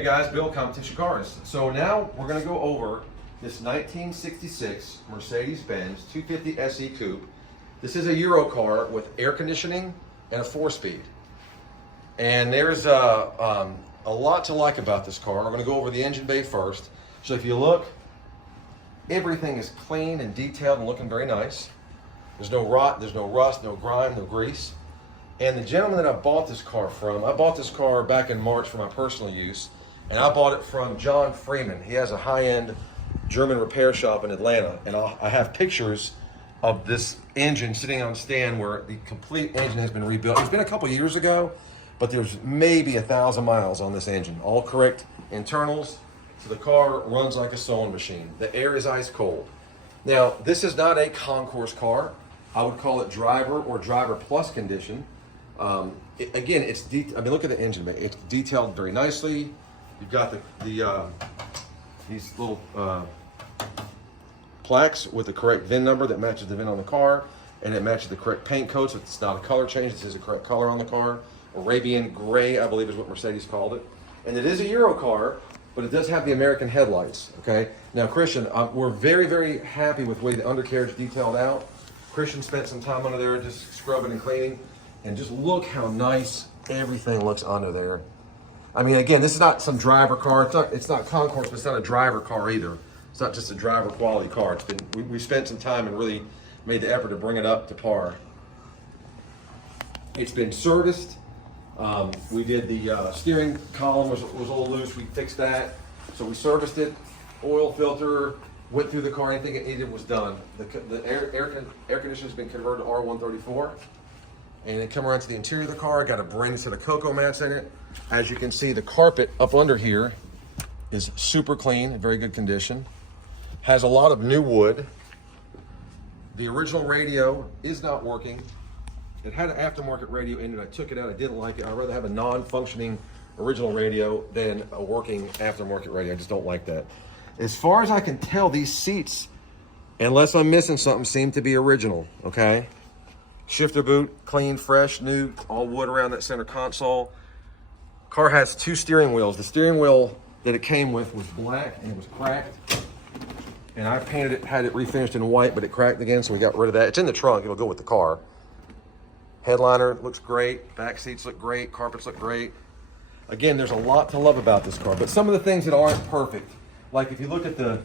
Hey guys, Bill, Competition Cars. So now we're going to go over this 1966 Mercedes-Benz 250 SE Coupe. This is a Euro car with air conditioning and a 4-speed. And there's a lot to like about this car. We're going to go over the engine bay first. So if you look, everything is clean and detailed and looking very nice. There's no rot, there's no rust, no grime, no grease. And the gentleman that I bought this car from, I bought this car back in March for my personal use. And I bought it from John Freeman. He has a high-end German repair shop in Atlanta. And I have pictures of this engine sitting on stand where the complete engine has been rebuilt. It's been a couple years ago, but there's maybe 1,000 miles on this engine. All correct internals, so the car runs like a sewing machine. The air is ice cold. Now, this is not a concourse car. I would call it driver or driver plus condition. Again, look at the engine bay. It's detailed very nicely. You've got these little plaques with the correct VIN number that matches the VIN on the car, and it matches the correct paint code, so it's not a color change. This is the correct color on the car. Arabian gray, I believe is what Mercedes called it. And it is a Euro car, but it does have the American headlights, okay? Now, Christian, we're very, very happy with the way the undercarriage detailed out. Christian spent some time under there just scrubbing and cleaning, and just look how nice everything looks under there. I mean, again, this is not some driver car. It's not concourse, but it's not a driver car either. It's not just a driver quality car. We spent some time and really made the effort to bring it up to par. It's been serviced. We did the steering column was a little loose. We fixed that. So we serviced it. Oil filter, went through the car. Anything it needed was done. The air conditioner has been converted to R134. And then come around to the interior of the car. Got a brand new set of cocoa mats in it. As you can see, the carpet up under here is super clean, very good condition. Has a lot of new wood. The original radio is not working. It had an aftermarket radio in it. I took it out. I didn't like it. I'd rather have a non-functioning original radio than a working aftermarket radio. I just don't like that. As far as I can tell, these seats, unless I'm missing something, seem to be original, okay? Shifter boot, clean, fresh, new, all wood around that center console. Car has 2 steering wheels. The steering wheel that it came with was black and it was cracked. And I painted it, had it refinished in white, but it cracked again, so we got rid of that. It's in the trunk, it'll go with the car. Headliner looks great, back seats look great, carpets look great. Again, there's a lot to love about this car, but some of the things that aren't perfect, like if you look at the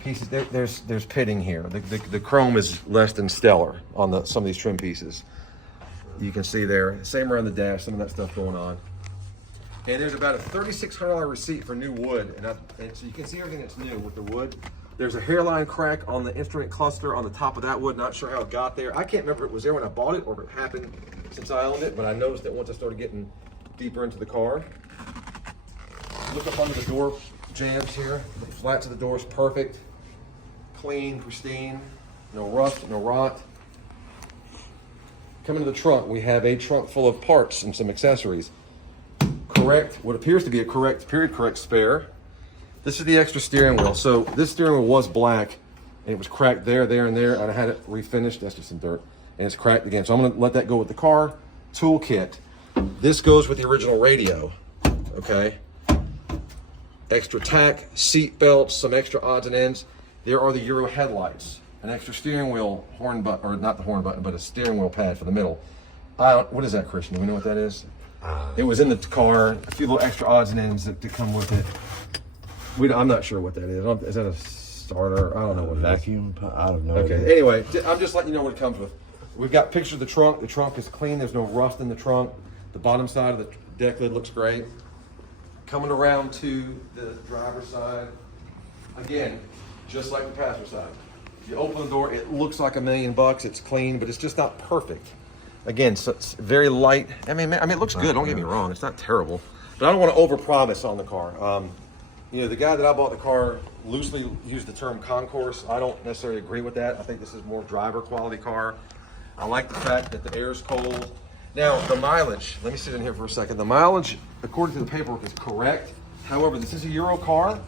pieces, there's pitting here. The chrome is less than stellar on some of these trim pieces. You can see there, same around the dash, some of that stuff going on. And there's about a $3,600 receipt for new wood, and so you can see everything that's new with the wood. There's a hairline crack on the instrument cluster on the top of that wood. Not sure how it got there. I can't remember if it was there when I bought it or if it happened since I owned it, but I noticed it once I started getting deeper into the car. Look up under the door jambs here. The flats of the door is perfect. Clean, pristine, no rust, no rot. Coming to the trunk, we have a trunk full of parts and some accessories. Correct, what appears to be a period correct spare. This is the extra steering wheel. So this steering wheel was black and it was cracked there, and there, and I had it refinished. That's just some dirt. And it's cracked again. So I'm gonna let that go with the car. Toolkit. This goes with the original radio, okay? Extra tack, seat belts, some extra odds and ends. There are the Euro headlights, an extra steering wheel horn button, or not the horn button, but a steering wheel pad for the middle. What is that, Christian? Do we know what that is? It was in the car, a few little extra odds and ends to come with it. I'm not sure what that is. Is that a starter? I don't know what it is. Vacuum? I don't know. Okay, anyway, I'm just letting you know what it comes with. We've got pictures of the trunk. The trunk is clean. There's no rust in the trunk. The bottom side of the deck lid looks great. Coming around to the driver's side, again, just like the passenger side. If you open the door, it looks like $1 million. It's clean, but it's just not perfect. Again, so it's very light. I mean, it looks good. Don't get me wrong. It's not terrible, but I don't want to overpromise on the car. You know, the guy that I bought the car loosely used the term concourse. I don't necessarily agree with that. I think this is more driver quality car. I like the fact that the air is cold. Now, the mileage, let me sit in here for a second. The mileage, according to the paperwork, is correct. However, this is a Euro car,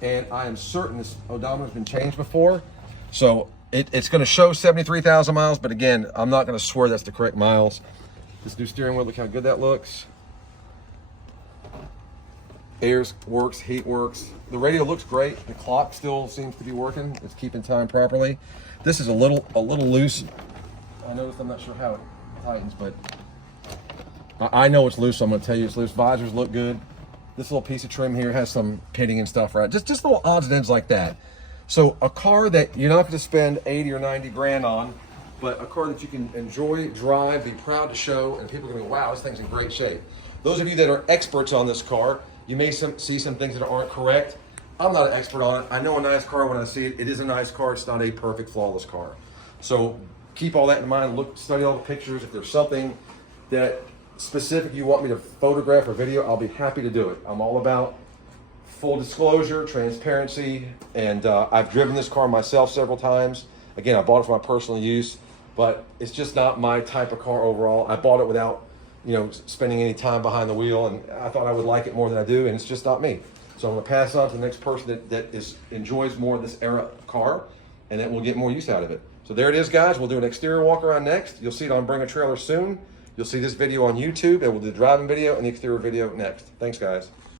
and I am certain this odometer has been changed before. So it's gonna show 73,000 miles, but again, I'm not gonna swear that's the correct miles. This new steering wheel, look how good that looks. Air works, heat works. The radio looks great. The clock still seems to be working. It's keeping time properly. This is a little loose. I noticed, I'm not sure how it tightens, but I know it's loose, so I'm going to tell you it's loose. Visors look good. This little piece of trim here has some pitting and stuff, right? Just little odds and ends like that. So a car that you're not going to spend 80 or 90 grand on, but a car that you can enjoy, drive, be proud to show, and people are going to go, wow, this thing's in great shape. Those of you that are experts on this car, you may see some things that aren't correct. I'm not an expert on it. I know a nice car when I see it. It is a nice car. It's not a perfect, flawless car. So keep all that in mind. Look, study all the pictures. If there's something that specific you want me to photograph or video, I'll be happy to do it. I'm all about full disclosure, transparency, and I've driven this car myself several times. Again, I bought it for my personal use, but it's just not my type of car overall. I bought it without, spending any time behind the wheel, and I thought I would like it more than I do, and it's just not me. So I'm gonna pass it on to the next person that enjoys more of this era car, and that will get more use out of it. So there it is, guys. We'll do an exterior walk around next. You'll see it on Bring a Trailer soon. You'll see this video on YouTube, and we'll do the driving video and the exterior video next. Thanks, guys.